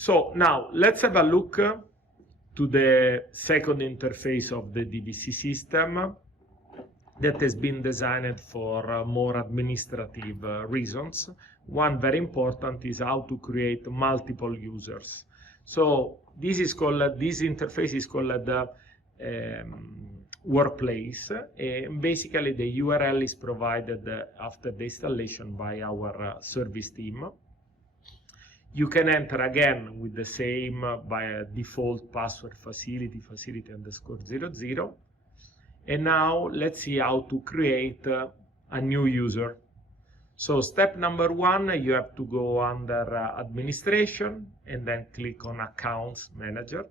So now let's have a look to the second interface of the DVC system that has been designed for more administrative reasons. One very important is how to create multiple users. So this interface is called the workplace. Basically, the URL is provided after the installation by our service team. You can enter again with the same by a default password facility _00. And now let's see how to create a new user. So step number one, you have to go under administration and then click on accounts manager.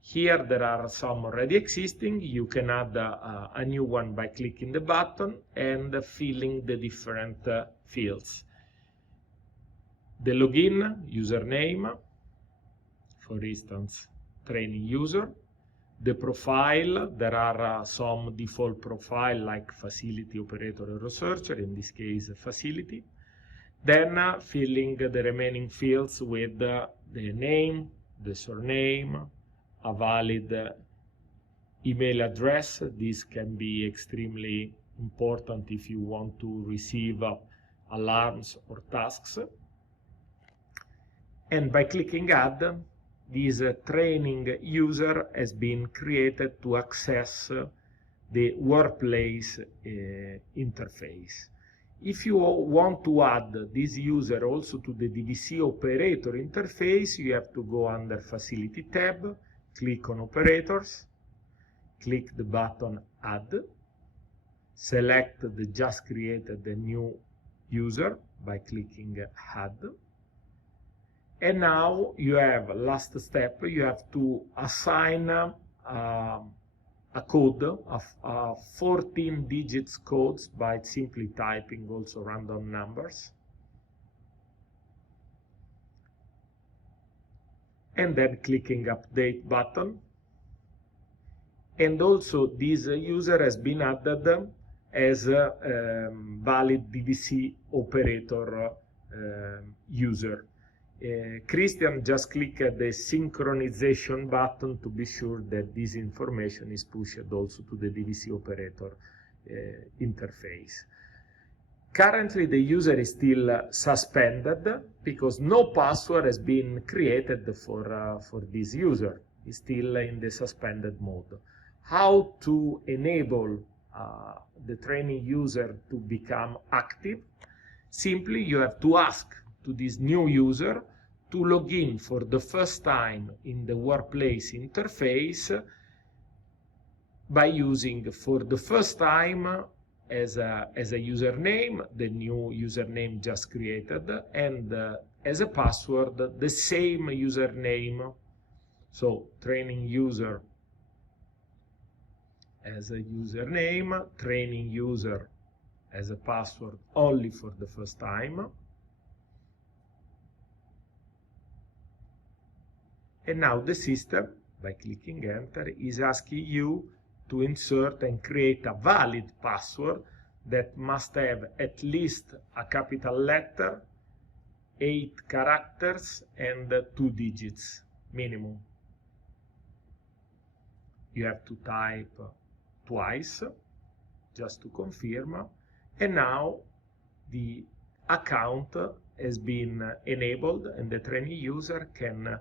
Here there are some already existing. You can add a new one by clicking the button and filling the different fields. The login, username, for instance, training user. The profile, there are some default profile like facility operator or researcher, in this case facility. Then filling the remaining fields with the name, the surname, a valid email address. This can be extremely important if you want to receive alarms or tasks. And by clicking add, this training user has been created to access the workplace interface. If you want to add this user also to the DVC operator interface, you have to go under Facility tab, click on Operators, click the button Add, select the just created new user by clicking Add. And now you have, last step, you have to assign a code of 14 digits codes by simply typing also random numbers. And then clicking update button. And also this user has been added as a valid DVC operator user. Christian just clicked the synchronization button to be sure that this information is pushed also to the DVC operator interface. Currently the user is still suspended because no password has been created for this user. It's still in the suspended mode. How to enable the training user to become active? Simply you have to ask to this new user to log in for the first time in the workplace interface by using for the first time as a username, the new username just created, and as a password, the same username. So training user as a username, training user as a password only for the first time. And now the system, by clicking enter, is asking you to insert and create a valid password that must have at least a capital letter, 8 characters, and 2 digits minimum. You have to type twice just to confirm. And now the account has been enabled and the training user can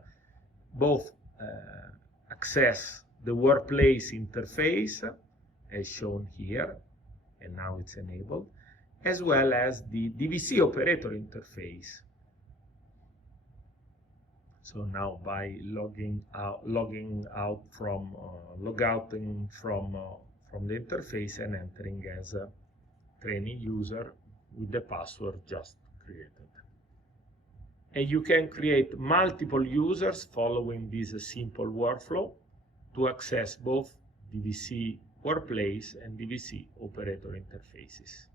both access the workplace interface as shown here, and now it's enabled, as well as the DVC operator interface. So now by logging out from the interface and entering as a training user with the password just created. And you can create multiple users following this simple workflow to access both DVC Workplace and DVC operator interfaces.